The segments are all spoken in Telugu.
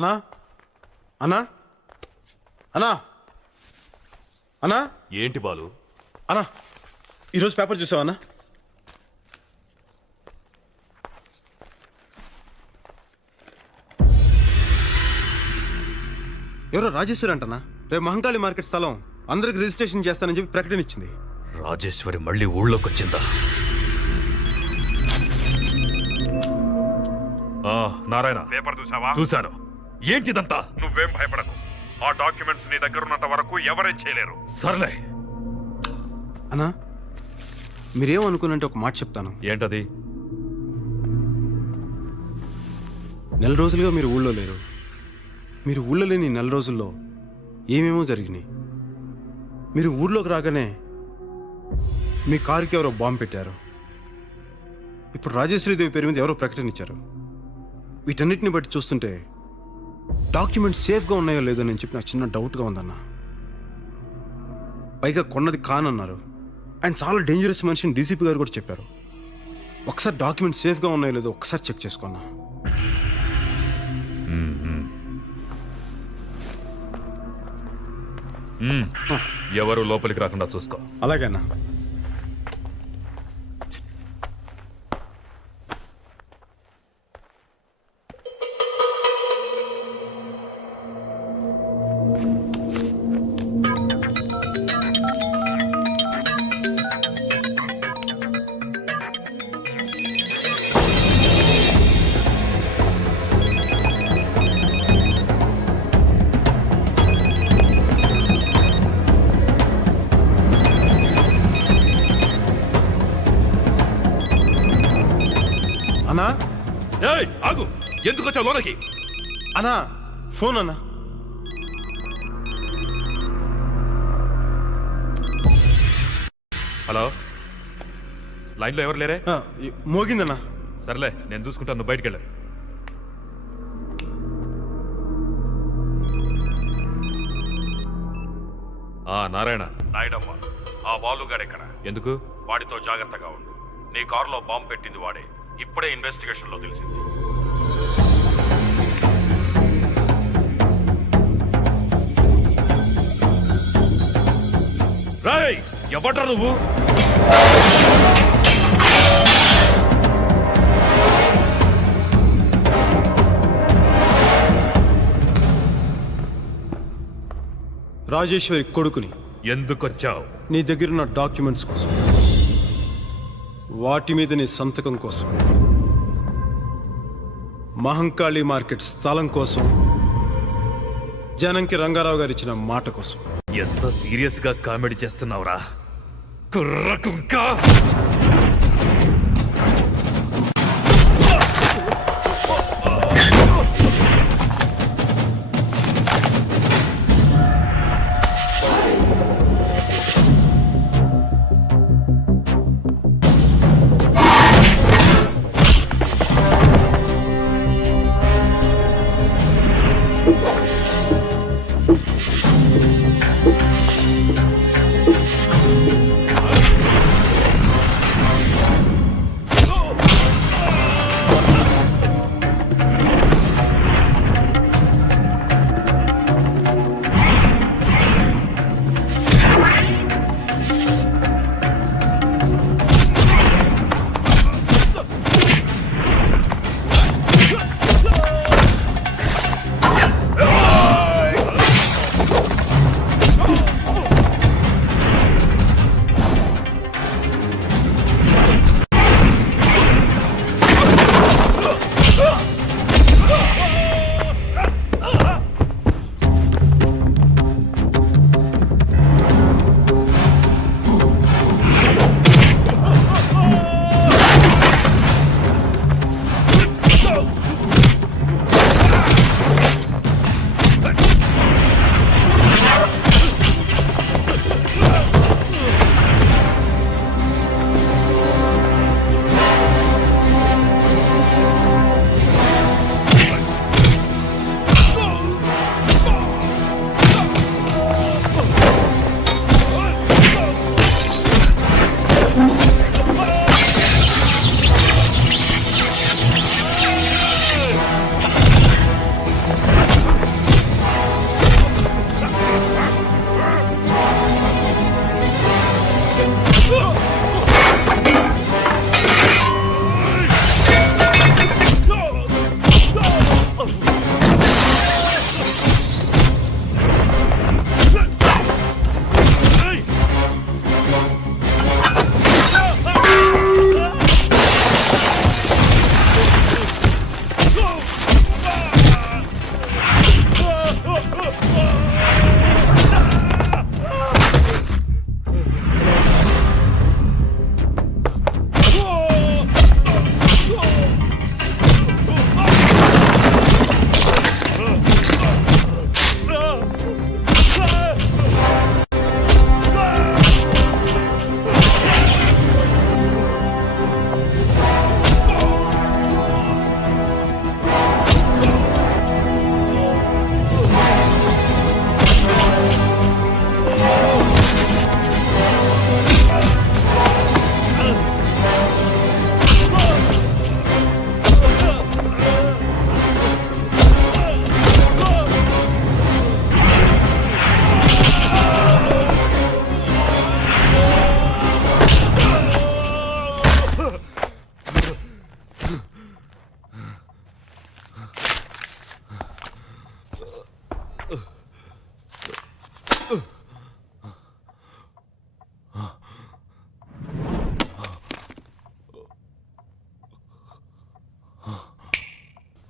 అన్నా అన్నా అన్నా అన్నా ఏంటి బాలు? అన్నా ఈరోజు పేపర్ చూసావా అన్నా? ఎవరో రాజేశ్వరి అంటనా రేపు మహంకాళి మార్కెట్ స్థలం అందరికి రిజిస్ట్రేషన్ చేస్తానని చెప్పి ప్రకటన ఇచ్చింది. రాజేశ్వరి మళ్ళీ ఊళ్ళోకి వచ్చిందా? నారాయణ, పేపర్ చూసావా? చూశాను. ఏంటిదంతా? నువ్వేం భయపడకు. ఆ డాక్యుమెంట్స్ నీ దగ్గర ఉన్నంత వరకు ఎవరేం చేయలేరు. సర్లే. అన్నా మీరేమనుకున్నంటే ఒక మాట చెప్తాను. ఏంటది? నెల రోజులుగా మీరు ఊళ్ళో లేరు. మీరు ఊళ్ళో లేని నెల రోజుల్లో ఏమేమో జరిగినాయి. మీరు ఊర్లోకి రాగానే మీ కారుకి ఎవరో బాంబు పెట్టారు. ఇప్పుడు రాజేశ్వరీదేవి పేరు మీద ఎవరో ప్రకటన ఇచ్చారు. వీటన్నిటిని బట్టి చూస్తుంటే డాక్యుమెంట్స్ సేఫ్గా ఉన్నాయో లేదో నేను చెప్పి నాకు చిన్న డౌట్గా ఉందన్న. పైగా కొన్నది కానన్నారు. ఆయన చాలా డేంజరస్ మనిషిని డీసీపీ గారు కూడా చెప్పారు. ఒకసారి డాక్యుమెంట్స్ సేఫ్గా ఉన్నాయో లేదో ఒకసారి చెక్ చేసుకున్నా. ఎవరు లోపలికి రాకుండా చూసుకో. అలాగే అన్న. అన్నా ఏయ్, ఆగు. ఎందుకు వచ్చావు లోనకి? అన్నా ఫోన్ అన్నా. హలో, లైన్లో ఎవరు లేరే? మోగిందన్నా. సర్లే, నేను చూసుకుంటాను. నువ్వు బయటికి వెళ్ళా. నారాయణ. నాయుడమ్మ, ఆ బాలుగాడెక్కడ? ఎందుకు? వాడితో జాగ్రత్తగా ఉండు. నీ కారులో బాంబు పెట్టింది వాడే. ఇప్పుడే ఇన్వెస్టిగేషన్ లో తెలిసింది. రాయ్, ఎవడ్రా నువ్వు? రాజేశ్వరి కొడుకుని. ఎందుకొచ్చావు? నీ దగ్గరున్న డాక్యుమెంట్స్ కోసం, వాటి మీద నీ సంతకం కోసం, మహంకాళి మార్కెట్ స్థలం కోసం, జనంకి రంగారావు గారు ఇచ్చిన మాట కోసం. ఎంత సీరియస్ గా కామెడీ చేస్తున్నావురా కుర్ర కుక్క!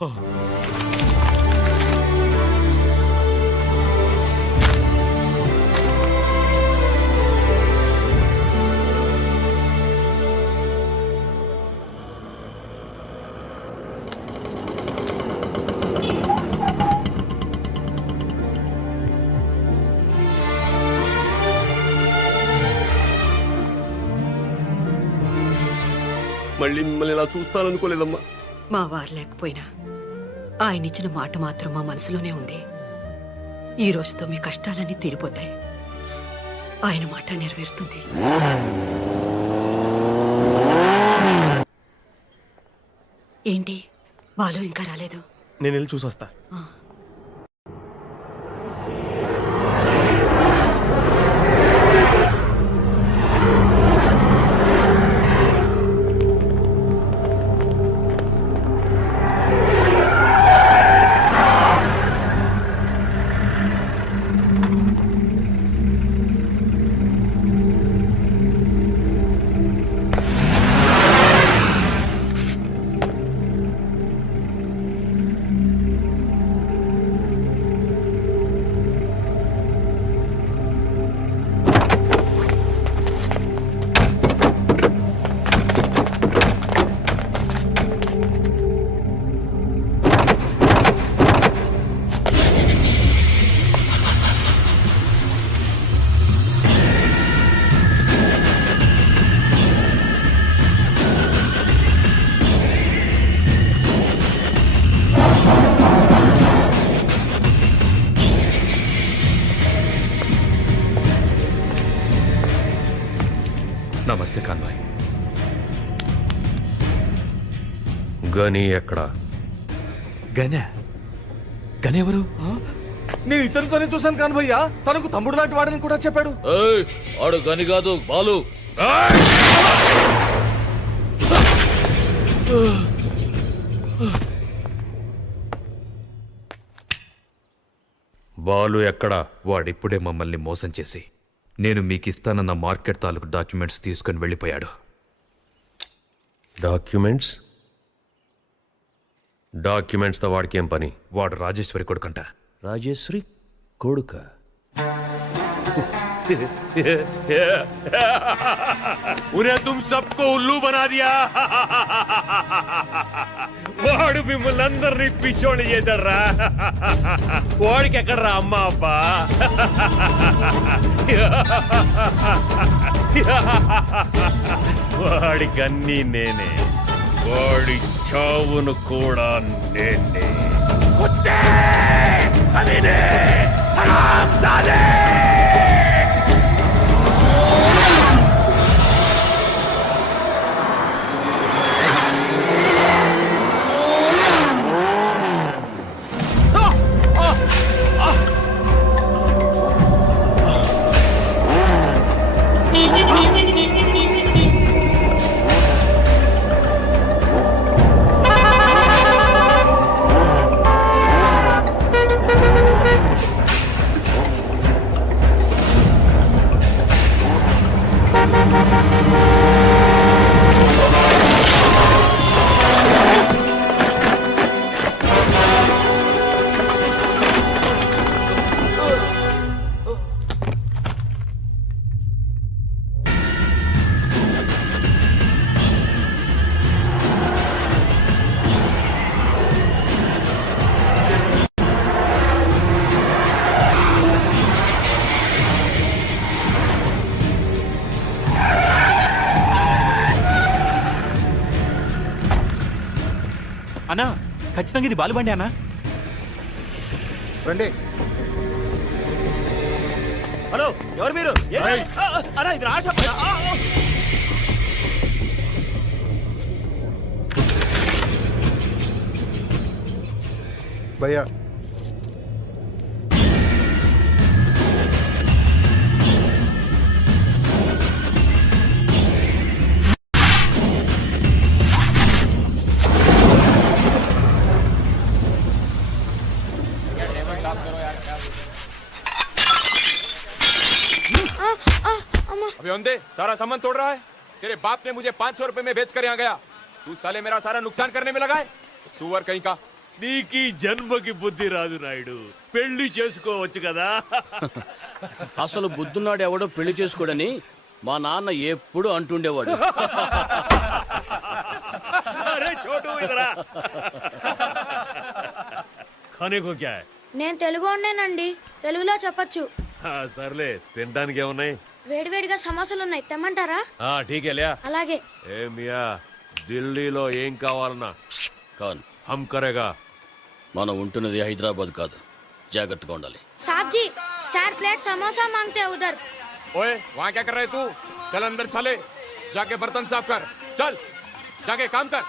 మళ్ళీ మిమ్మల్ని ఇలా చూస్తాననుకోలేదమ్మా. మా వారు లేకపోయినా ఆయన ఇచ్చిన మాట మాత్రం మా మనసులోనే ఉంది. ఈ రోజుతో మీ కష్టాలన్నీ తీరిపోతాయి. ఆయన మాట నెరవేరుతుంది. ఏంటి బాలు ఇంకా రాలేదు? నేను వెళ్ళి చూసొస్తా. నమస్తే కాన్వాయ్. గని ఎక్కడ? గనే ఎవరు? నేను ఇతరుతోనే చూశాను కాను భయ్యా, తనకు తమ్ముడు లాంటి వాడని కూడా చెప్పాడు. ఆడు గని కాదు, బాలు. బాలు ఎక్కడ? వాడిప్పుడే మమ్మల్ని మోసం చేసి నేను మీకిస్తానన్న మార్కెట్ తాలూకు డాక్యుమెంట్స్ తీసుకుని వెళ్ళిపోయాడు. డాక్యుమెంట్స్? డాక్యుమెంట్స్తో వాడికేం పని? వాడు రాజేశ్వరి కొడుకంట. రాజేశ్వరి కొడుక? उन्हें तुम सबको उल्लू बना दिया. వాడు మిమ్మల్ని అందరినీ పిచ్చోని చేశాడ్రా. వాడికి ఎక్కడ్రా అమ్మ అబ్బా? వాడికి అన్నీ నేనే, వాడి చావును కూడా నేనే. అన్నా ఖచ్చితంగా ఇది బాలుబండి అన్నా. రండి. హలో, ఎవరు మీరు? అన్నా ఇది రాజ. భయ్యా अभियंते सारा सामान तोड़ रहा है। तेरे बाप ने मुझे 500 रुपए में बेच कर यहाँ गया, तू साले मेरा सारा नुकसान करने में लगा है। सुअर कहीं का। నీకీ జన్మకి బుద్ధి రాదు నాయుడు. పెళ్లి చేసుకోవచ్చు కదా. అసలు బుద్ధున్నాడు ఎవడో పెళ్లి చేసుకోడని మా నాన్న ఎప్పుడు అంటుండేవాడు. అరే చోటు ఇదరా. ఖానే కో క్యా హై? నేను తెలుగు ఉండేనండి, తెలుగులో చెప్పొచ్చు. సర్లే, తినడానికి ఏమున్నాయి? వేడివేడిగా సమోసాలు ఉన్నాయి, తెమ్మంటారా? ఠీకే ల్యా. అలాగే. ఏ మియా, ఢిల్లీలో ఏం కావాలన్నా కాన్ హమ్ కరేగా. మనం ఉంటున్నది హైదరాబాద్ కాదు, జాగ్రత్తగా ఉండాలి. साहब जी 4 प्लेट समोसा मांगते हैं उधर. ओए वहाँ क्या कर रहे तू? चल अंदर चले, जाके बर्तन साफ कर. चल जाके काम कर.